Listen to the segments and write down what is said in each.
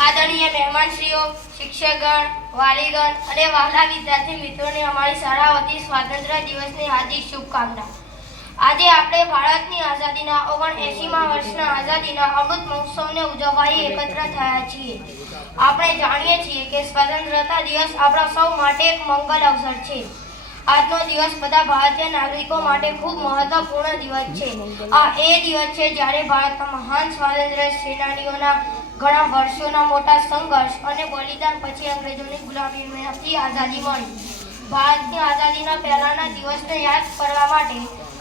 આદરણીય મહેમાનશ્રીઓ, શિક્ષકગણ, વાલીગણ અને વહાલા વિદ્યાર્થી મિત્રોને અમારી શાળા વતી સ્વાતંત્ર્ય દિવસની હાર્દિક શુભકામના. આજે આપણે ભારતની આઝાદીના 79મા વર્ષના આઝાદીના અમૃત મહોત્સવને ઉજવવા એકત્ર થયા છીએ. આપણે જાણીએ છીએ કે સ્વતંત્રતા દિવસ આપણા સૌ માટે એક મંગલ અવસર છે. આજનો દિવસ બધા ભારતીય નાગરિકો માટે ખૂબ મહત્વપૂર્ણ દિવસ છે. આ એ દિવસ છે જ્યારે ભારતના મહાન સ્વાતંત્ર્ય સેનાનીઓના ઘણા વર્ષોના મોટા સંઘર્ષ અને બલિદાન પછી અંગ્રેજોની ગુલામીમાંથી આઝાદી મળી. ભારતની આઝાદીના પહેલાના દિવસને યાદ કરવા માટે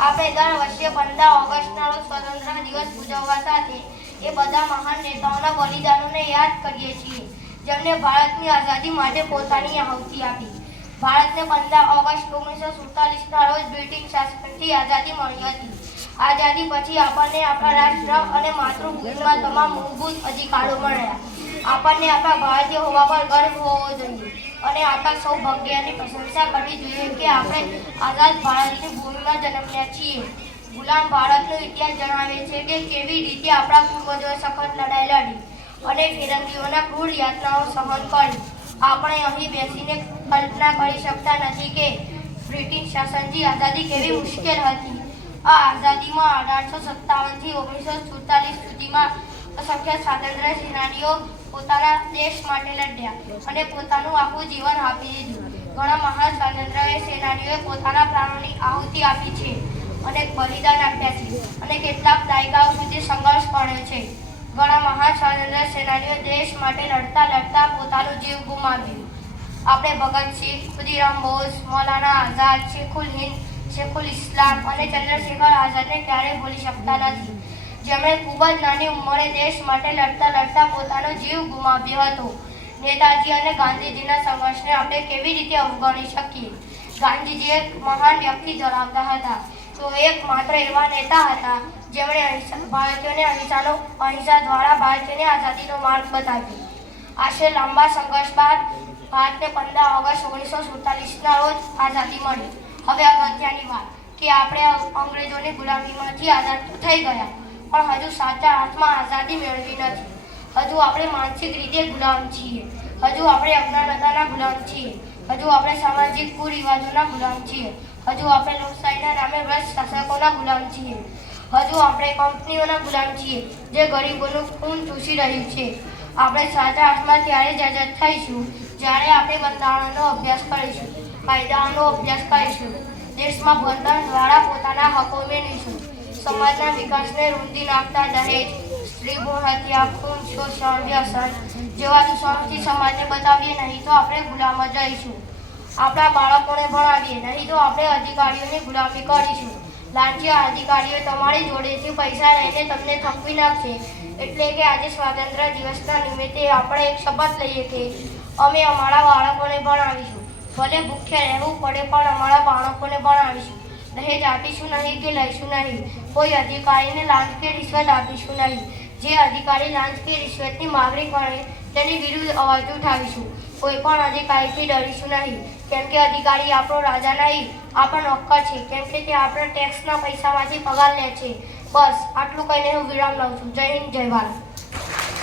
આપણે દર વર્ષે 15 ઓગસ્ટના રોજ સ્વતંત્રતા દિવસ ઉજવવા સાથે એ બધા મહાન નેતાઓના બલિદાનોને યાદ કરીએ છીએ જેમણે ભારતની આઝાદી માટે પોતાની આહુતિ આપી. ભારતને 15 ઓગસ્ટ 1947ના રોજ બ્રિટિશ શાસનથી આઝાદી મળી હતી. આઝાદી પછી આપણને આપણા રાષ્ટ્ર અને માતૃભૂમિમાં તમામ મૂળભૂત અધિકારો મળ્યા. આપણને આપણા ભારતીય હોવા પર ગર્વ હોવો જોઈએ અને આપણા સૌભાગ્યની પ્રશંસા કરવી જોઈએ કે આપણે આઝાદ ભારતની ભૂમિમાં જન્મ્યા છીએ. ગુલામ ભારતનો ઇતિહાસ જણાવે છે કે કેવી રીતે આપણા પૂર્વજોએ સખત લડાઈ લડી અને ફિરંગીઓના ક્રૂર યાતનાઓ સહન કરી. આપણે અહીં બેસીને કલ્પના કરી શકતા નથી કે બ્રિટિશ શાસનથી આઝાદી કેવી મુશ્કેલ હતી. આ આઝાદીમાં 1857થી 1947 સુધીમાં અસંખ્ય સ્વાતંત્ર્ય સેનાનીઓ પોતાના દેશ માટે લડ્યા અને પોતાનું આખું જીવન આપી દીધું. ઘણા મહાન સ્વાતંત્ર્ય સેનાનીઓએ પોતાના પ્રાણોની આહુતિ આપી છે અને બલિદાન આપ્યા છે અને કેટલાક દાયકાઓ સુધી સંઘર્ષ કર્યો છે. ઘણા મહાન સ્વાતંત્ર્ય સેનાનીઓ દેશ માટે લડતા લડતા પોતાનો જીવ ગુમાવ્યો. આપણે ભગતસિંહ, ખુદીરામ બોઝ, મૌલાના આઝાદ, શેખુલ હિન્દ, શેખુલ ઇસ્લામ અને ચંદ્રશેખર આઝાદને ક્યારેય ભૂલી શકતા નથી જેમણે ખૂબ જ નાની ઉંમરે દેશ માટે લડતા લડતા પોતાનો જીવ ગુમાવ્યો હતો. નેતાજી અને ગાંધીજીના સંઘર્ષને આપણે કેવી રીતે અવગણી શકીએ? ગાંધીજી એક મહાન વ્યક્તિ ધરાવતા હતા. તો એક માત્ર એવા નેતા હતા જેમણે ભારતીયોને અહિંસા દ્વારા ભારતીયોને આઝાદીનો માર્ગ બતાવ્યો. આશરે લાંબા સંઘર્ષ બાદ ભારતને 15 ઓગસ્ટ 1947ના રોજ આઝાદી મળી. હવે અગત્યની વાત કે આપણે અંગ્રેજોની ગુલામીમાંથી આઝાદ થઈ ગયા પણ હજુ સાચા અર્થમાં આઝાદી મેળવી નથી. હજુ આપણે માનસિક રીતે ગુલામ છીએ. હજુ આપણે અજ્ઞાનતાના ગુલામ છીએ. હજુ આપણે સામાજિક કુરિવાજોના ગુલામ છીએ. હજુ આપણે લોકશાહીના નામે ભ્રષ્ટ શાસકોના ગુલામ છીએ. હજુ આપણે કંપનીઓના ગુલામ છીએ જે ગરીબોનું ખૂન ચૂસી રહ્યું છે. આપણે સાચા અર્થમાં ત્યારે જ આઝાદ થઈશું જ્યારે આપણે બંધારણનો અભ્યાસ કરીશું, કાયદાઓનો અભ્યાસ કરીશું, દેશમાં ભણતર દ્વારા પોતાના હકો મેળવીશું, સમાજના વિકાસને રૂંધી નાખતા દહેજ, સ્ત્રી ભ્રૂણ હત્યા, ખૂન, શોષણ, વ્યસન જેવા દૂષણોથી સમાજને બતાવીએ નહીં તો આપણે ગુલામ જ રહીશું. આપણા બાળકોને ભણાવીએ નહીં તો આપણે અધિકારીઓની ગુલામી કરીશું. લાંચિયા અધિકારીઓ તમારી જોડેથી પૈસા લઈને તમને થકવી નાખશે. એટલે કે આજે સ્વાતંત્ર્ય દિવસના નિમિત્તે આપણે એક શપથ લઈએ કે અમે અમારા બાળકોને ભણાવીશું. ભલે ભૂખ્યા રહેવું પડે પણ અમારા બાળકોને ભણાવીશું. દહેજ આપીશું નહીં કે લઈશું નહીં. કોઈ અધિકારીને લાંચ કે રિશ્વત આપીશું નહીં. જે અધિકારી લાંચ કે રિશ્વતની માગણી કરે તેની વિરુદ્ધ અવાજ ઉઠાવીશું. કોઈ પણ અધિકારીથી ડરીશું નહીં કેમ કે અધિકારી આપણો રાજા નહીં, આપણો નોકર છે કેમ કે તે આપણા ટેક્સના પૈસામાંથી પગાર લે છે. બસ આટલું કહીને હું વિરામ લઉં છું. જય હિન્દ, જય ભારત.